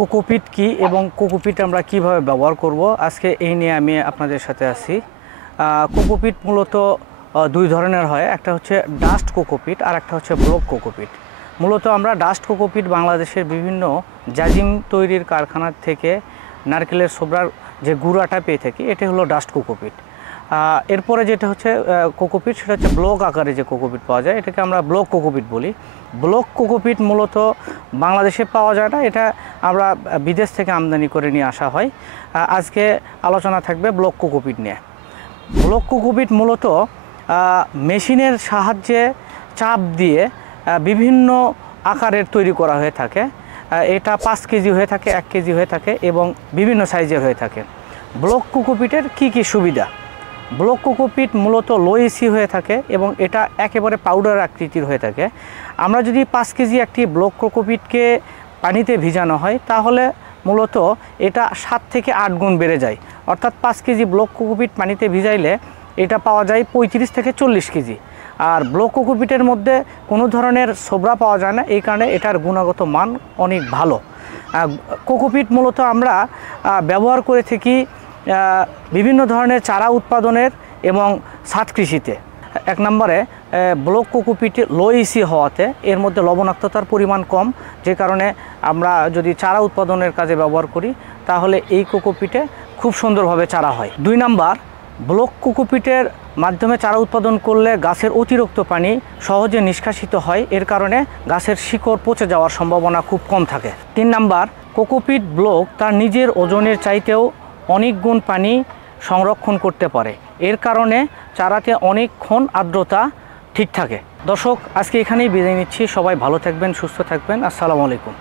Cocopeat কি এবং cocopeat আমরা কিভাবে ব্যবহার করব আজকে এই নিয়ে আমি আপনাদের সাথে আছি। কোকোপিট মূলত দুই ধরনের হয়, একটা হচ্ছে ডাস্ট কোকোপিট আর একটা হচ্ছে ব্লক কোকোপিট। মূলত আমরা ডাস্ট কোকোপিট বাংলাদেশের বিভিন্ন জাজিম তৈরির কারখানার থেকে নারকেলের ছোবড়ার যে গুঁড়াটা পেয়ে থাকি, এটা হলো ডাস্ট কোকোপিট। এরপরে যেটা হচ্ছে কোকোপিট, সেটা হচ্ছে ব্লক আকারে যে কোকোপিট পাওয়া যায়, এটাকে আমরা ব্লক কোকোপিট বলি। ব্লক কোকোপিট মূলত বাংলাদেশে পাওয়া যায় না, এটা আমরা বিদেশ থেকে আমদানি করে নিয়ে আসা হয়। আজকে আলোচনা থাকবে ব্লক কোকোপিট নিয়ে। ব্লক কোকোপিট মূলত মেশিনের সাহায্যে চাপ দিয়ে বিভিন্ন আকারের তৈরি করা হয়ে থাকে। এটা 5 কেজি হয়ে থাকে, 1 কেজি হয়ে থাকে এবং বিভিন্ন সাইজের হয়ে থাকে। ব্লক কোকোপিটের কি সুবিধা? ব্লক কোকোপিট মূলত লো এসি হয়ে থাকে এবং এটা একেবারে পাউডার আকৃতির হয়ে থাকে। আমরা যদি 5 কেজি একটি ব্লক কোকোপিটকে পানিতে ভিজানো হয়, তাহলে মূলত এটা 7 থেকে 8 গুণ বেড়ে যায়। অর্থাৎ 5 কেজি ব্লক কোকোপিট পানিতে ভিজাইলে এটা পাওয়া যায় 35 থেকে 40 কেজি। আর ব্লক কোকোপিটের মধ্যে কোনো ধরনের ছোবড়া পাওয়া যায় না, এই কারণে এটার গুণগত মান অনেক ভালো। কোকোপিট মূলত আমরা ব্যবহার করে থাকি বিভিন্ন ধরনের চারা উৎপাদনের এবং ছাদ কৃষিতে। 1 নম্বরে ব্লক কোকোপিট লো ইসি হওয়াতে এর মধ্যে লবণাক্ততার পরিমাণ কম, যে কারণে আমরা যদি চারা উৎপাদনের কাজে ব্যবহার করি তাহলে এই কোকোপিটে খুব সুন্দরভাবে চারা হয়। 2 নম্বর, ব্লক কোকোপিটের মাধ্যমে চারা উৎপাদন করলে গাছের অতিরিক্ত পানি সহজে নিষ্কাশিত হয়, এর কারণে গাছের শিকড় পচে যাওয়ার সম্ভাবনা খুব কম থাকে। 3 নম্বর, কোকোপিট ব্লক তার নিজের ওজনের চাইতেও অনেক গুণ পানি সংরক্ষণ করতে পারে, এর কারণে চারাতে অনেকক্ষণ আর্দ্রতা ঠিক থাকে। দর্শক, আজকে এখানেই বিদায় নিচ্ছি। সবাই ভালো থাকবেন, সুস্থ থাকবেন। আসসালামু আলাইকুম।